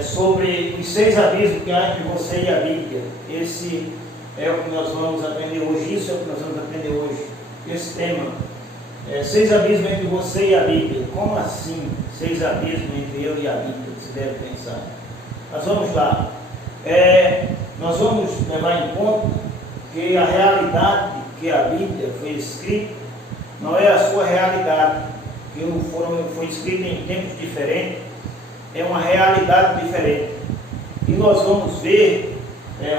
sobre os 6 abismos que há entre você e a Bíblia. Esse é o que nós vamos aprender hoje, isso é o que nós vamos aprender hoje, esse tema. 6 abismos entre você e a Bíblia. Como assim 6 abismos entre eu e a Bíblia? Você deve pensar. Mas vamos lá. Nós vamos levar em conta que a realidade que a Bíblia foi escrita não é a sua realidade, que foi escrita em tempos diferentes, é uma realidade diferente. E nós vamos ver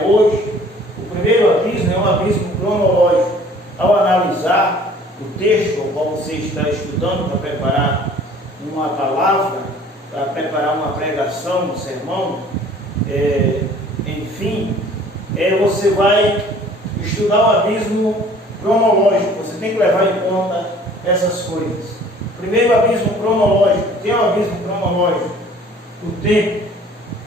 hoje, o primeiro abismo é um abismo cronológico. Ao analisar o texto ao qual você está estudando para preparar uma palavra, para preparar uma pregação, um sermão, enfim, você vai estudar o abismo cronológico. Você tem que levar em conta essas coisas. Primeiro, abismo cronológico. O que é o abismo cronológico? O tempo.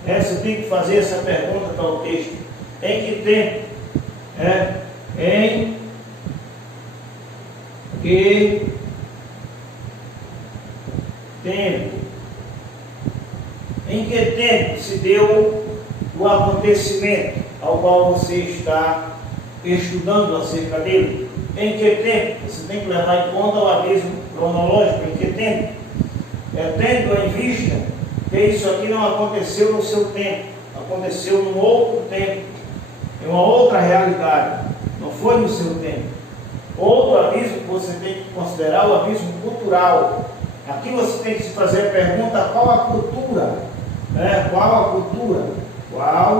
Você tem que fazer essa pergunta para o texto. Em que tempo? Em que tempo? Em que tempo se deu o acontecimento ao qual você está estudando acerca dele? Em que tempo? Você tem que levar em conta o abismo cronológico. Em que tempo? Tendo em vista que isso aqui não aconteceu no seu tempo, aconteceu num outro tempo, em uma outra realidade, não foi no seu tempo. Outro abismo que você tem que considerar, o abismo cultural. Aqui você tem que se fazer a pergunta: qual a cultura? Qual a cultura? Qual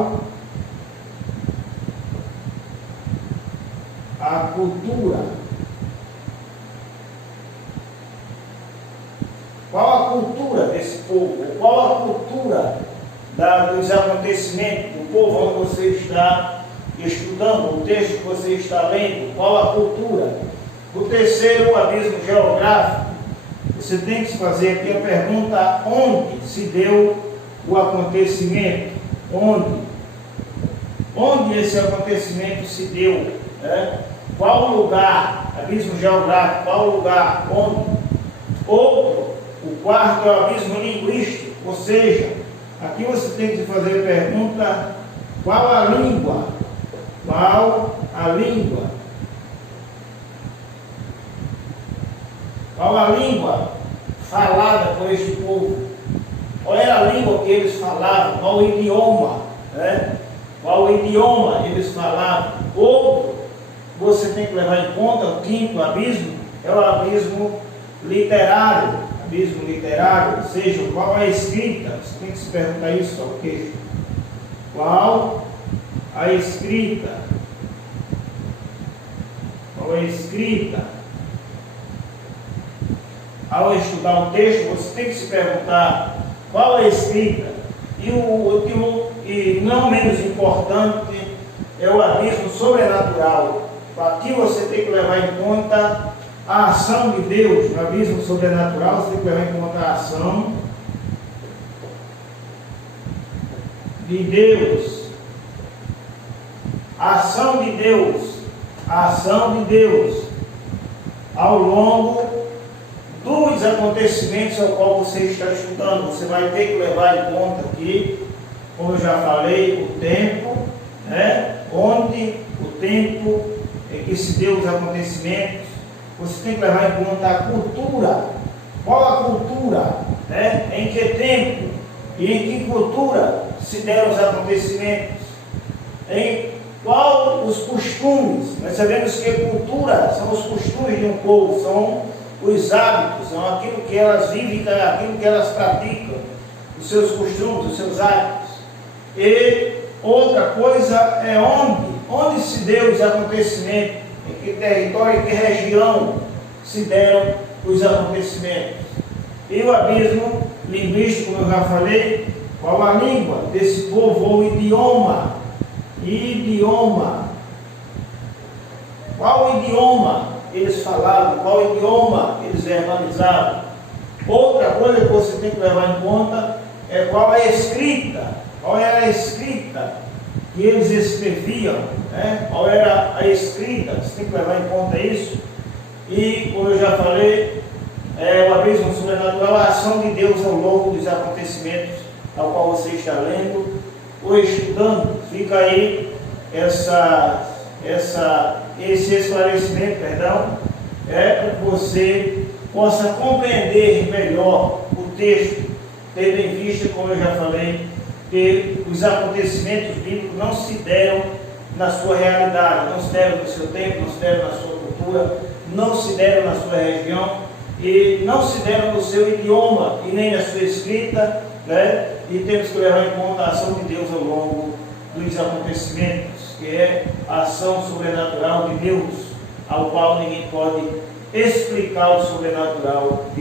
a cultura? Qual a cultura desse povo? Qual a cultura dos acontecimentos do povo onde você está estudando, o texto que você está lendo? Qual a cultura? O terceiro, o abismo geográfico. Você tem que se fazer aqui a pergunta: onde se deu o acontecimento? Onde esse acontecimento se deu? Qual lugar? Abismo geográfico, qual lugar? Onde? Outro, o quarto, é o abismo linguístico, ou seja, aqui você tem que fazer a pergunta: qual a língua? Qual a língua? Qual a língua falada por este povo? Qual era a língua que eles falavam? Qual o idioma? Qual o idioma eles falavam? Outro, você tem que levar em conta, o quinto abismo, é o abismo literário. Abismo literário, ou seja, qual a escrita? Você tem que se perguntar isso ao texto. Qual a escrita? Qual a escrita? Ao estudar o texto, você tem que se perguntar qual a escrita. E o último, e não menos importante, é o abismo sobrenatural. Aqui você tem que levar em conta a ação de Deus. No abismo sobrenatural você tem que levar em conta a ação de Deus. A ação de Deus. A ação de Deus ao longo dos acontecimentos ao qual você está estudando. Você vai ter que levar em conta aqui, como eu já falei, o tempo, onde o tempo em que se deu os acontecimentos. Você tem que levar em conta a cultura. Qual a cultura? Em que tempo e em que cultura se deram os acontecimentos? Em qual os costumes? Nós sabemos que cultura são os costumes de um povo, são os hábitos, são aquilo que elas vivem, aquilo que elas praticam, os seus costumes, os seus hábitos. E outra coisa é onde se deu os acontecimentos, em que território, em que região se deram os acontecimentos. E o abismo linguístico, como eu já falei, qual a língua desse povo, ou idioma? Qual idioma eles falavam? Qual idioma eles verbalizavam? Outra coisa que você tem que levar em conta é qual é a escrita. Qual era a escrita que eles escreviam? Qual era a escrita? Você tem que levar em conta isso. E, como eu já falei, o abismo sobrenatural, a ação de Deus ao longo dos acontecimentos ao qual você está lendo ou estudando. Fica aí esse esclarecimento, para que você possa compreender melhor o texto, tendo em vista, como eu já falei, que os acontecimentos bíblicos não se deram na sua realidade, não se deram no seu tempo, não se deram na sua cultura, não se deram na sua região e não se deram no seu idioma e nem na sua escrita, e temos que levar em conta a ação de Deus ao longo dos acontecimentos, que é a ação sobrenatural de Deus, ao qual ninguém pode explicar o sobrenatural de